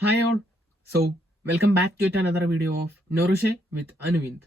Hi all. Welcome back to another video of Norishe with Anuvind.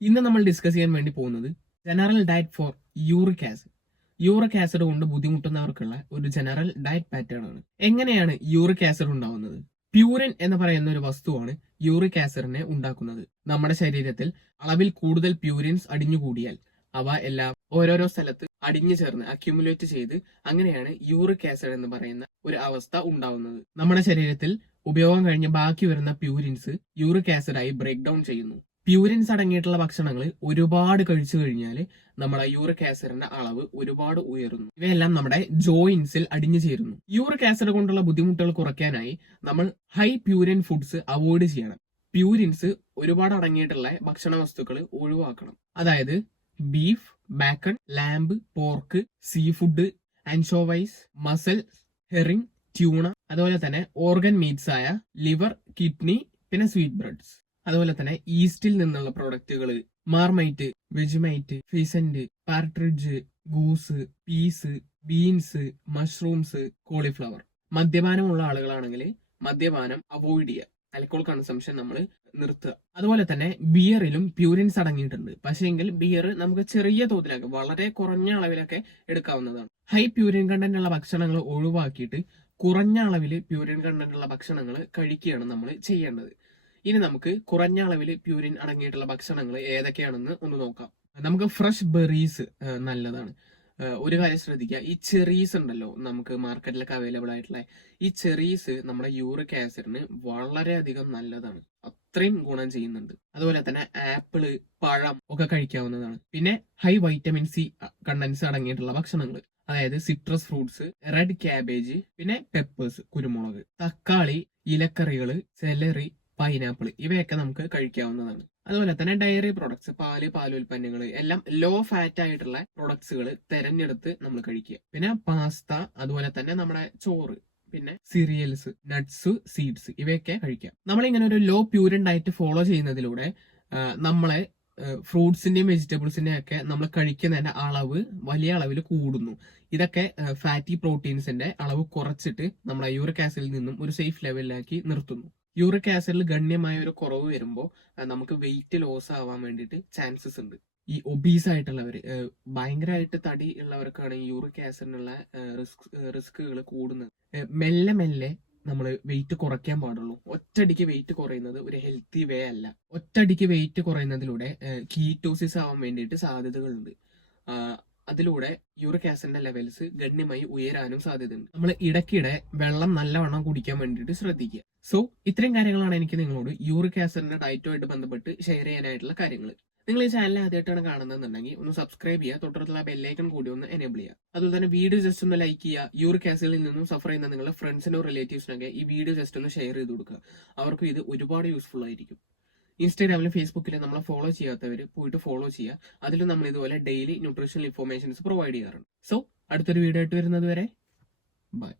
ഇന്ന് നമ്മൾ discuss ചെയ്യാൻ വേണ്ടി പോകുന്നത് general diet for uric acid. Uric acid കൊണ്ട് ബുദ്ധിമുട്ടുന്നവർക്കുള്ള ഒരു ജനറൽ ഡയറ്റ് പാറ്റേൺ ആണ്. എങ്ങനെയാണ് യൂറിക് ആസിഡ് ഉണ്ടാവുന്നത്? പ്യൂരിൻ എന്ന് പറയുന്ന ഒരു വസ്തുവാണ് യൂറിക് ആസിഡിനെ ഉണ്ടാക്കുന്നത്. നമ്മുടെ ശരീരത്തിൽ അളവിൽ കൂടുതൽ പ്യൂരിൻസ് അടിഞ്ഞുകൂടിയാൽ അവ എല്ലാം ഓരോരോ സ്ഥലത്ത് അടിഞ്ഞു ചേർന്ന് അക്യുമുലേറ്റ് ചെയ്ത് അങ്ങനെയാണ് യൂറിക് ആസിഡ് എന്ന് പറയുന്ന ഒരു അവസ്ഥ ഉണ്ടാവുന്നത്. നമ്മുടെ ശരീരത്തിൽ ഉപയോഗം കഴിഞ്ഞ് ബാക്കി വരുന്ന പ്യൂരിൻസ് യൂറിക് ആസിഡായി ബ്രേക്ക് ഡൗൺ ചെയ്യുന്നു. പ്യൂരിൻസ് അടങ്ങിയിട്ടുള്ള ഭക്ഷണങ്ങൾ ഒരുപാട് കഴിച്ചു കഴിഞ്ഞാൽ നമ്മുടെ യൂറിക് ആസിഡിന്റെ അളവ് ഒരുപാട് ഉയരുന്നു. ഇവയെല്ലാം നമ്മുടെ ജോയിന്റ്സിൽ അടിഞ്ഞു ചേരുന്നു. യൂറിക് ആസിഡ് കൊണ്ടുള്ള ബുദ്ധിമുട്ടുകൾ കുറയ്ക്കാനായി നമ്മൾ ഹൈ പ്യൂരിൻ ഫുഡ്സ് അവോയ്ഡ് ചെയ്യണം. പ്യൂരിൻസ് ഒരുപാട് അടങ്ങിയിട്ടുള്ള ഭക്ഷണ വസ്തുക്കൾ ഒഴിവാക്കണം. അതായത് beef, bacon, lamb, pork, seafood, anchovies, mussel, herring, tuna, അതുപോലെ തന്നെ ഓർഗൻ മീറ്റ്സ് ആയ ലിവർ, കിഡ്നി, പിന്നെ സ്വീറ്റ് ബ്രെഡ്സ്, അതുപോലെ തന്നെ ഈസ്റ്റിൽ നിന്നുള്ള പ്രോഡക്റ്റുകൾ, Marmite, Vegemite, pheasant, partridge, goose, peas, beans, mushrooms, cauliflower. മദ്യപാനമുള്ള ആളുകളാണെങ്കിൽ മദ്യപാനം അവോയ്ഡ് ചെയ്യുക. ആൽക്കഹോൾ കൺസംഷൻ നമ്മൾ നിർത്തുക. അതുപോലെ തന്നെ ബിയറിലും പ്യൂരിൻസ് അടങ്ങിയിട്ടുണ്ട്. പക്ഷേങ്കിൽ ബിയർ നമുക്ക് ചെറിയ തോതിലൊക്കെ വളരെ കുറഞ്ഞ അളവിലൊക്കെ എടുക്കാവുന്നതാണ്. ഹൈ പ്യൂരിൻ കണ്ടന്റ് ഉള്ള ഭക്ഷണങ്ങൾ ഒഴിവാക്കിയിട്ട് കുറഞ്ഞ അളവിൽ പ്യൂരിൻ കണ്ടന്റ് ഉള്ള ഭക്ഷണങ്ങൾ കഴിക്കുകയാണ് നമ്മൾ ചെയ്യേണ്ടത്. ഇനി നമുക്ക് കുറഞ്ഞ അളവിൽ പ്യൂരിൻ അടങ്ങിയിട്ടുള്ള ഭക്ഷണങ്ങൾ ഏതൊക്കെയാണെന്ന് ഒന്ന് നോക്കാം. നമുക്ക് ഫ്രഷ് ബെറീസ് നല്ലതാണ്. ഒരു കാര്യം ശ്രദ്ധിക്കുക, ഈ ചെറീസ് ഉണ്ടല്ലോ നമുക്ക് മാർക്കറ്റിലൊക്കെ അവൈലബിൾ ആയിട്ടുള്ള ഈ ചെറീസ് നമ്മുടെ യൂറിക് ആസിഡിന് വളരെയധികം നല്ലതാണ്. അത്രയും ഗുണം ചെയ്യുന്നുണ്ട്. അതുപോലെ തന്നെ ആപ്പിള്, പഴം ഒക്കെ കഴിക്കാവുന്നതാണ്. പിന്നെ ഹൈ വൈറ്റമിൻ സി കണ്ടൻസ് അടങ്ങിയിട്ടുള്ള ഭക്ഷണങ്ങൾ, അതായത് സിട്രസ് ഫ്രൂട്ട്സ്, റെഡ് ക്യാബേജ്, പിന്നെ പെപ്പേഴ്സ്, കുരുമുളക്, തക്കാളി, ഇലക്കറികള്, സെലറി, പൈനാപ്പിൾ, ഇവയൊക്കെ നമുക്ക് കഴിക്കാവുന്നതാണ്. അതുപോലെ തന്നെ ഡയറി പ്രൊഡക്ട്സ്, പാലുൽപ്പന്നങ്ങൾ എല്ലാം ലോ ഫാറ്റ് ആയിട്ടുള്ള പ്രൊഡക്ട്സുകൾ തെരഞ്ഞെടുത്ത് നമ്മൾ കഴിക്കുക. പിന്നെ പാസ്ത, അതുപോലെ തന്നെ നമ്മുടെ ചോറ്, പിന്നെ സീരിയൽസ്, നട്ട്സ്, സീഡ്സ്, ഇവയൊക്കെ കഴിക്കാം. നമ്മളിങ്ങനെ ഒരു ലോ പ്യൂരിൻ ഡയറ്റ് ഫോളോ ചെയ്യുന്നതിലൂടെ നമ്മളെ ഫ്രൂട്ട്സിന്റെയും വെജിറ്റബിൾസിന്റെയും ഒക്കെ നമ്മൾ കഴിക്കുന്നതിന്റെ അളവ് വലിയ അളവിൽ കൂടുന്നു. ഇതൊക്കെ ഫാറ്റി പ്രോട്ടീൻസിന്റെ അളവ് കുറച്ചിട്ട് നമ്മളെ യൂറിക് ആസിഡിൽ നിന്നും ഒരു സേഫ് ലെവലിലാക്കി നിർത്തുന്നു. യൂറിക് ആസിഡിൽ ഗണ്യമായ ഒരു കുറവ് വരുമ്പോൾ നമുക്ക് വെയിറ്റ് ലോസ് ആവാൻ വേണ്ടിയിട്ട് ചാൻസസ് ഉണ്ട്. ഈ ഒബീസ് ആയിട്ടുള്ളവർ, ഭയങ്കരമായിട്ട് തടി ഉള്ളവർക്കാണ് ഈ യൂറിക് ആസിഡിനുള്ള റിസ്കുകൾ കൂടുന്നത്. മെല്ലെ മെല്ലെ നമ്മൾ വെയിറ്റ് കുറയ്ക്കാൻ പാടുള്ളൂ. ഒറ്റയടിക്ക് വെയിറ്റ് കുറയുന്നത് ഒരു ഹെൽത്തി വേ അല്ല. ഒറ്റയടിക്ക് വെയിറ്റ് കുറയുന്നതിലൂടെ കീറ്റോസിസ് ആവാൻ വേണ്ടിയിട്ട് സാധ്യതകളുണ്ട്. അതിലൂടെ യൂറിക് ആസിഡിന്റെ ലെവൽസ് ഗണ്യമായി ഉയരാനും സാധ്യതയുണ്ട്. നമ്മൾ ഇടയ്ക്കിടെ വെള്ളം നല്ലവണ്ണം കുടിക്കാൻ വേണ്ടിയിട്ട് ശ്രദ്ധിക്കുക. ഇത്രയും കാര്യങ്ങളാണ് എനിക്ക് നിങ്ങളോട് യൂറിക് ആസിഡിന്റെ ഡയറ്റുമായിട്ട് ബന്ധപ്പെട്ട് ഷെയർ ചെയ്യാനായിട്ടുള്ള കാര്യങ്ങൾ. നിങ്ങൾ ഈ ചാനൽ ആദ്യമായിട്ടാണ് കാണുന്നതെന്നുണ്ടെങ്കിൽ ഒന്ന് സബ്സ്ക്രൈബ് ചെയ്യുക, തൊട്ടടുത്തുള്ള ബെല്ലൈക്കൺ കൂടി ഒന്ന് എനേബിൾ ചെയ്യുക. അതുപോലെ തന്നെ വീഡിയോ ജസ്റ്റ് ഒന്ന് ലൈക്ക് ചെയ്യുക. യൂറിക് ആസിഡിൽ നിന്നും സഫർ ചെയ്യുന്ന നിങ്ങളുടെ ഫ്രണ്ട്സിനോ റിലേറ്റീവ്സിനൊക്കെ ഈ വീഡിയോ ജസ്റ്റ് ഒന്ന് ഷെയർ ചെയ്ത് കൊടുക്കുക. അവർക്കും ഇത് ഒരുപാട് യൂസ്ഫുൾ ആയിരിക്കും. ഇൻസ്റ്റാഗ്രാമിലും ഫേസ്ബുക്കിലും നമ്മളെ ഫോളോ ചെയ്യാത്തവർ പോയിട്ട് ഫോളോ ചെയ്യുക. അതിലും നമ്മൾ ഇതുപോലെ ഡെയിലി ന്യൂട്രീഷണൽ ഇൻഫോർമേഷൻസ് പ്രൊവൈഡ് ചെയ്യാറുണ്ട്. അടുത്തൊരു വീഡിയോ ആയിട്ട് വരുന്നത് വരെ ബൈ.